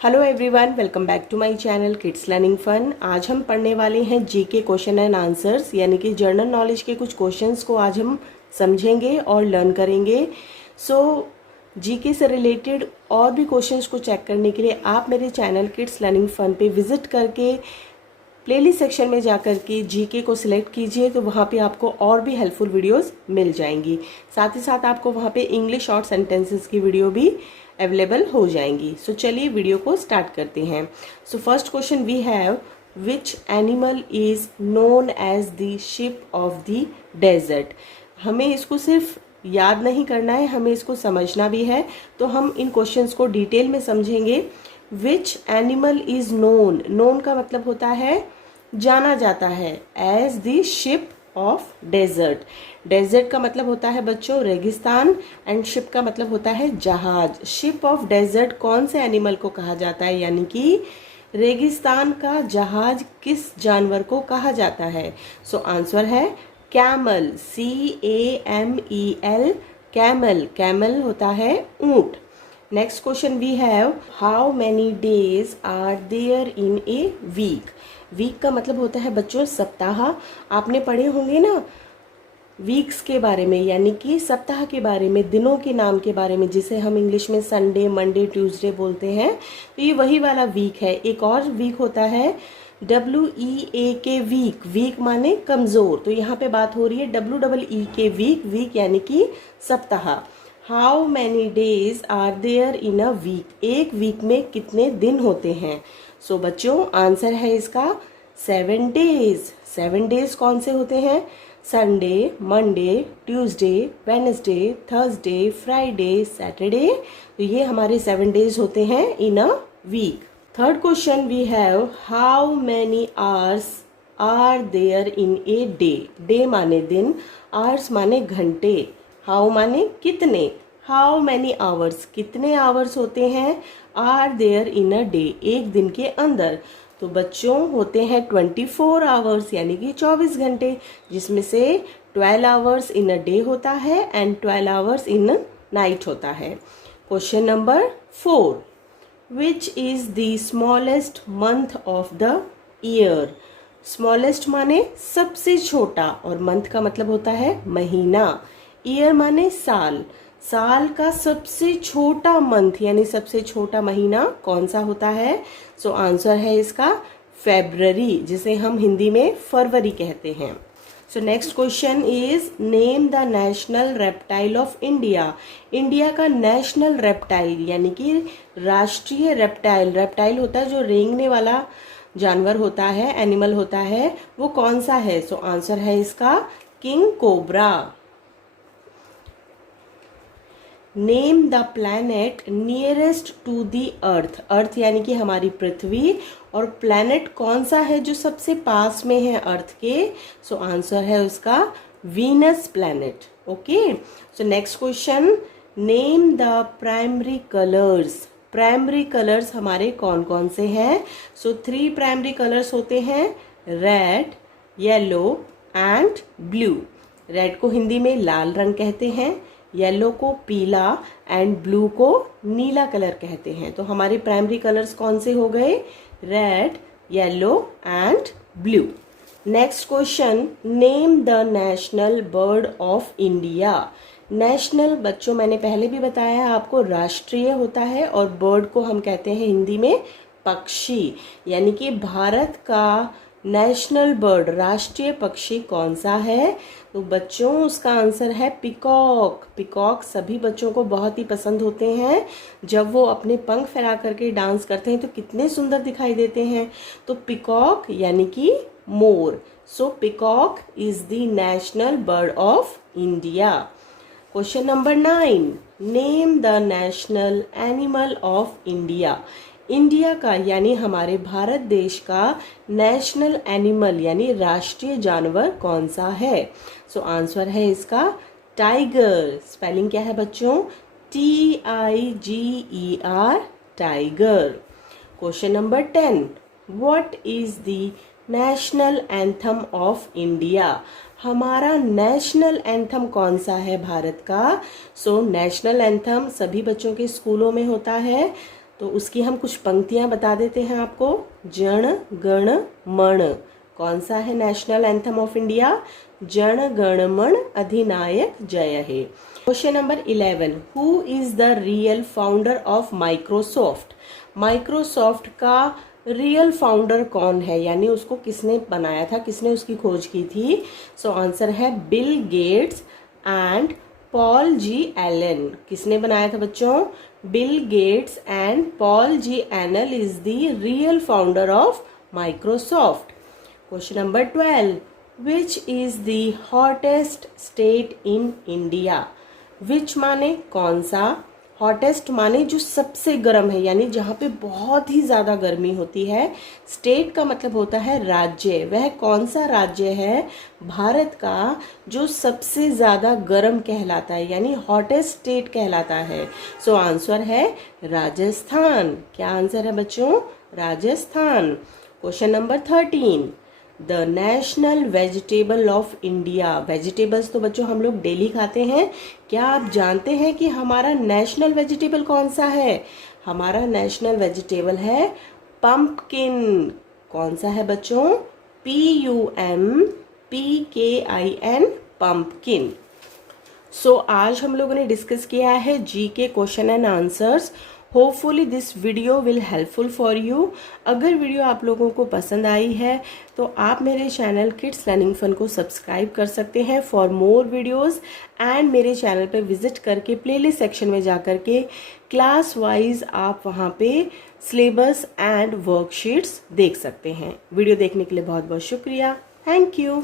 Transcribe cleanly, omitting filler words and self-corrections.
Hello everyone, welcome back to my channel kids learning fun. आज हम पढ़ने वाले हैं जीके क्वेश्चन एंड आंसर्स, यानी कि जनरल नॉलेज के कुछ क्वेश्चंस को आज हम समझेंगे और लर्न करेंगे। जीके से रिलेटेड और भी क्वेश्चंस को चेक करने के लिए आप मेरे चैनल किड्स लर्निंग फन पे विजिट करके प्लेलिस्ट सेक्शन में जाकर के जीके को सिलेक्ट कीजिए, तो वहाँ पे आपको और भी हेल्पफुल वीडियोस मिल जाएंगी। साथ ही साथ आपको वहाँ पे इंग्लिश शॉर्ट सेंटेंसेस की वीडियो भी अवेलेबल हो जाएंगी। चलिए वीडियो को स्टार्ट करते हैं। First question we have, which animal is known as the ship of the desert. हमें इसको सिर्फ याद नहीं करना है, हमें इसको समझना भी है। तो हम इन क्वेश्चंस को डिटेल में समझेंगे। Which animal is known, known का मतलब होता है जाना जाता है, as the ship of desert. Desert का मतलब होता है बच्चों रेगिस्तान, एंड शिप का मतलब होता है जहाज। शिप ऑफ डेजर्ट कौन से एनिमल को कहा जाता है, यानी कि रेगिस्तान का जहाज किस जानवर को कहा जाता है? आंसर है कैमल, CAMEL, कैमल। कैमल होता है ऊंट। Next question we have, how many days are there in a week. Week का मतलब होता है बच्चों सप्ताह। आपने पढ़े होंगे ना वीक्स के बारे में, यानी कि सप्ताह के बारे में, दिनों के नाम के बारे में, जिसे हम इंग्लिश में संडे, मंडे, ट्यूसडे बोलते हैं। तो ये वही वाला वीक है। एक और वीक होता है WEAK वीक, वीक माने कमजोर। तो यहाँ पे बात हो रही है WEEK वीक, वीक यानी कि सप्ताह। How many days are there in a week, एक वीक में कितने दिन होते हैं? बच्चों आंसर है इसका 7 डेज। 7 डेज कौन से होते हैं? Sunday, Monday, Tuesday, Wednesday, Thursday, Friday, Saturday. तो ये हमारे 7 डेज होते हैं in a week. Third question we have, how many hours are there in a day. Day माने दिन, आवर्स माने घंटे, हाउ माने कितने, हाउ मैनी आवर्स कितने आवर्स होते हैं, are there in a day एक दिन के अंदर। तो बच्चों होते हैं 24 आवर्स, यानी कि 24 घंटे, जिसमें से 12 आवर्स इन अ डे होता है and 12 hours in a night होता है। Question number 4, which is the smallest month of the year. Smallest माने सबसे छोटा, और मंथ का मतलब होता है महीना, ईयर माने साल। साल का सबसे छोटा मंथ यानी सबसे छोटा महीना कौन सा होता है? आंसर है इसका फेब्रुअरी, जिसे हम हिंदी में फरवरी कहते हैं। Next question is, name the national reptile of India. India का नेशनल रेप्टाइल यानी कि राष्ट्रीय रेप्टाइल, रेप्टाइल होता है जो रेंगने वाला जानवर होता है, एनिमल होता है, वो कौन सा है? आंसर है इसका king cobra. Name the planet nearest to the earth. Earth यानी कि हमारी पृथ्वी, और प्लैनेट कौन सा है जो सबसे पास में है अर्थ के? आंसर है उसका Venus planet. Okay, next question, name the primary colours. Primary colours हमारे कौन कौन से हैं? 3 प्राइमरी कलर्स होते हैं, red, yellow and blue. Red को हिंदी में लाल रंग कहते हैं, येलो को पीला एंड ब्लू को नीला कलर कहते हैं। तो हमारे प्राइमरी कलर्स कौन से हो गए? Red, yellow and blue. Next question, name the national bird of India. National बच्चों मैंने पहले भी बताया आपको राष्ट्रीय होता है, और बर्ड को हम कहते हैं हिंदी में पक्षी। यानी कि भारत का नेशनल बर्ड, राष्ट्रीय पक्षी कौन सा है? तो बच्चों उसका आंसर है पिकॉक। पिकॉक सभी बच्चों को बहुत ही पसंद होते हैं। जब वो अपने पंख फैला करके डांस करते हैं तो कितने सुंदर दिखाई देते हैं। तो पिकॉक यानी कि मोर। Peacock is the national bird of India. Question number 9, name the national animal of India. India का यानी हमारे भारत देश का नेशनल एनिमल यानी राष्ट्रीय जानवर कौन सा है? आंसर है इसका टाइगर। स्पेलिंग क्या है बच्चों? TIGER, tiger. Question number 10, what is the national anthem of India. हमारा नेशनल एंथम कौन सा है भारत का? नेशनल एंथम सभी बच्चों के स्कूलों में होता है, तो उसकी हम कुछ पंक्तियां बता देते हैं आपको। जन गण मन, कौन सा है national anthem of India? Jana Gana मन अधिनायक जय हे। Question number 11, who is the real founder of Microsoft? Microsoft का रियल फाउंडर कौन है, यानी उसको किसने बनाया था, किसने उसकी खोज की थी? सो आंसर है Bill Gates and Paul G Allen. किसने बनाया था बच्चों? Bill Gates and Paul G Allen is the real founder of Microsoft. Question number 12, which is the hottest state in India? Which माने कौन सा, हॉटेस्ट माने जो सबसे गर्म है, यानी जहाँ पे बहुत ही ज़्यादा गर्मी होती है। स्टेट का मतलब होता है राज्य। वह कौन सा राज्य है भारत का जो सबसे ज़्यादा गर्म कहलाता है, यानी हॉटेस्ट स्टेट कहलाता है? सो आंसर है राजस्थान। क्या आंसर है बच्चों? Rajasthan. Question number 13, the national vegetable of India. Vegetables तो बच्चों हम लोग डेली खाते हैं। क्या आप जानते हैं कि हमारा नेशनल वेजिटेबल कौन सा है? हमारा नेशनल वेजिटेबल है पंपकिन। कौन सा है बच्चों? PUMPKIN, pumpkin. सो आज हम लोगों ने डिस्कस किया है जी के question and answers. Hopefully this video will helpful for you. अगर वीडियो आप लोगों को पसंद आई है तो आप मेरे चैनल किड्स लर्निंग फन को सब्सक्राइब कर सकते हैं फॉर मोर वीडियोस, एंड मेरे चैनल पे विजिट करके प्लेलिस्ट सेक्शन में जा कर के क्लास वाइज आप वहाँ पे सिलेबस एंड वर्कशीट्स देख सकते हैं। वीडियो देखने के लिए बहुत बहुत शुक्रिया। Thank you.